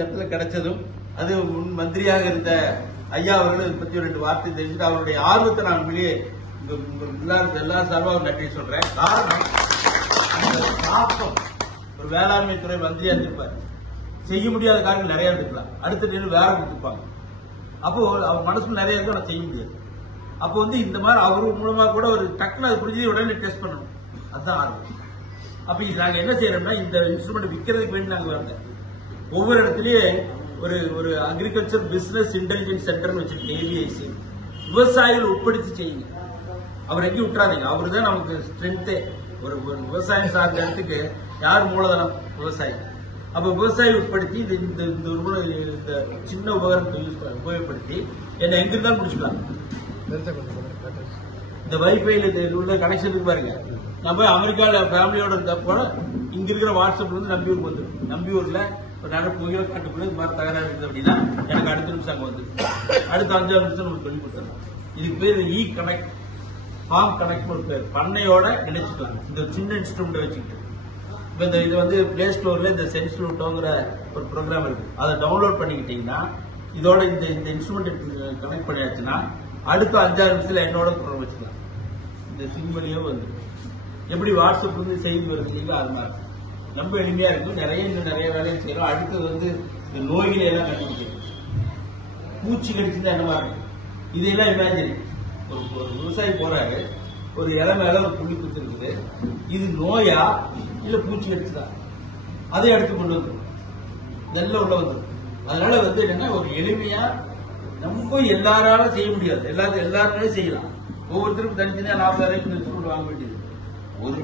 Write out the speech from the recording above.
இடத்துல கிடைச்சதும் அது முன் மந்திரியாக இருந்த ஐயா அவர்கள் இதை பத்தி 2 வார்த்தை தெரிஞ்சுட்டு அவருடைய ஆர்வத்தை நான் வெளியே எல்லா சார்பாக நன்றி சொல்றேன். காரணம் அந்த தாக்கம் ஒரு வேளாண்மை துறை மந்திரியா இருந்திருப்பார், செய்ய முடியாத காரியங்கள் நிறைய இருந்திருக்கலாம், அடுத்த நேரம் வேற கொடுத்துருப்பாங்க. அப்போ அவர் மனசுக்கு நிறைய இருக்கும், நான் செய்ய முடியாது. அப்போ இந்த மாதிரி அவரு மூலமா கூட ஒரு டக்குனு அது புரிஞ்சு உடனே டெஸ்ட் பண்ணணும், அதுதான் ஆர்வம். அப்ப நாங்க என்ன செய்யறோம்னா இந்த இன்ஸ்ட்ருமெண்ட் விற்கிறதுக்கு வேண்டி நாங்க வரல, ஒவ்வொரு இடத்துலயும் ஒரு அக்ரிகல்ச்சர் பிசினஸ் இன்டெலிஜென்ஸ் சென்டர் வச்சிருக்கோம், ஏபிஐசி. விவசாயிகள் உட்படுத்தி செய்யுங்க, அவர் எங்கேயும் விட்டுறாதீங்க. அவரு தான் நமக்கு ஸ்ட்ரென்த்தே. ஒரு விவசாயம் சார்ந்த இடத்துக்கு யார் மூலதனம்? விவசாயி. அப்ப விவசாயி உட்படுத்தி இந்த சின்ன உபகரணத்தை உபயோகப்படுத்தி என்ன எங்க இருந்தாலும் முடிச்சுக்கலாம். இந்த வைஃபைல உள்ள கனெக்ஷன் பாருங்க, நான் போய் அமெரிக்கால ஃபேமிலியோட இருந்தப்போ இங்க இருக்கிற வாட்ஸ்அப்ல நம்பியூருக்கு வந்துடும். நம்பியூர்ல ஒரு நல்ல புயல் காட்டுக்குள்ள இது மாதிரி தகராறு இருக்குது அப்படின்னா எனக்கு அடுத்த நிமிஷம் அங்க வந்து அடுத்த 5 நிமிஷம் நம்ம சொல்லி கொடுத்துடலாம். இதுக்கு பேர் இ கனெக்ட், ஃபார்ம் கனெக்ட் ஒரு பேர். பண்ணையோட இணைச்சுக்கலாம் இந்த சின்ன இன்ஸ்ட்ருமெண்ட் வச்சுக்கிட்டு. இப்ப இது பிளே ஸ்டோர்ல இந்த சென்ஸ்லூட்டோங்கிற ஒரு ப்ரோக்ராம் இருக்கு, அதை டவுன்லோட் பண்ணிக்கிட்டீங்கன்னா இதோட இந்த இன்ஸ்ட்ருமெண்ட் கனெக்ட் பண்ணியாச்சுன்னா அடுத்த 5-6 நிமிஷத்துல என்னோட தொடர்பு வச்சுக்கலாம். இந்த சிம் வழியோ எப்படி வாட்ஸ்அப் செய்தி வருது இல்லைங்களா, அது மாதிரி ரொம்ப எளிமையா இருக்கும். நிறைய வேலையை செய்யலாம். அடுத்தது இந்த நோய்களை எல்லாம் கண்டுபிடிக்கிறது. பூச்சி கடிச்சுதான் என்னமா இருக்கும் இதெல்லாம் இமேஜின். ஒரு விவசாயி போறாரு, ஒரு இலை மேல ஒரு புள்ளி குத்து இருக்குது, இது நோயா இல்ல பூச்சி கடிச்சுதா, அதை அடுத்து கொண்டு வந்துடும், நல்ல உள்ள வந்துடும். அதனால என்னன்னா ஒரு எளிமையா நம்ம எல்லாராலும் செய்ய முடியாது, எல்லாருமே செய்யலாம். ஒவ்வொருத்தருக்கும் தனித்தனியா 40,000 வாங்க வேண்டியது. ஒரு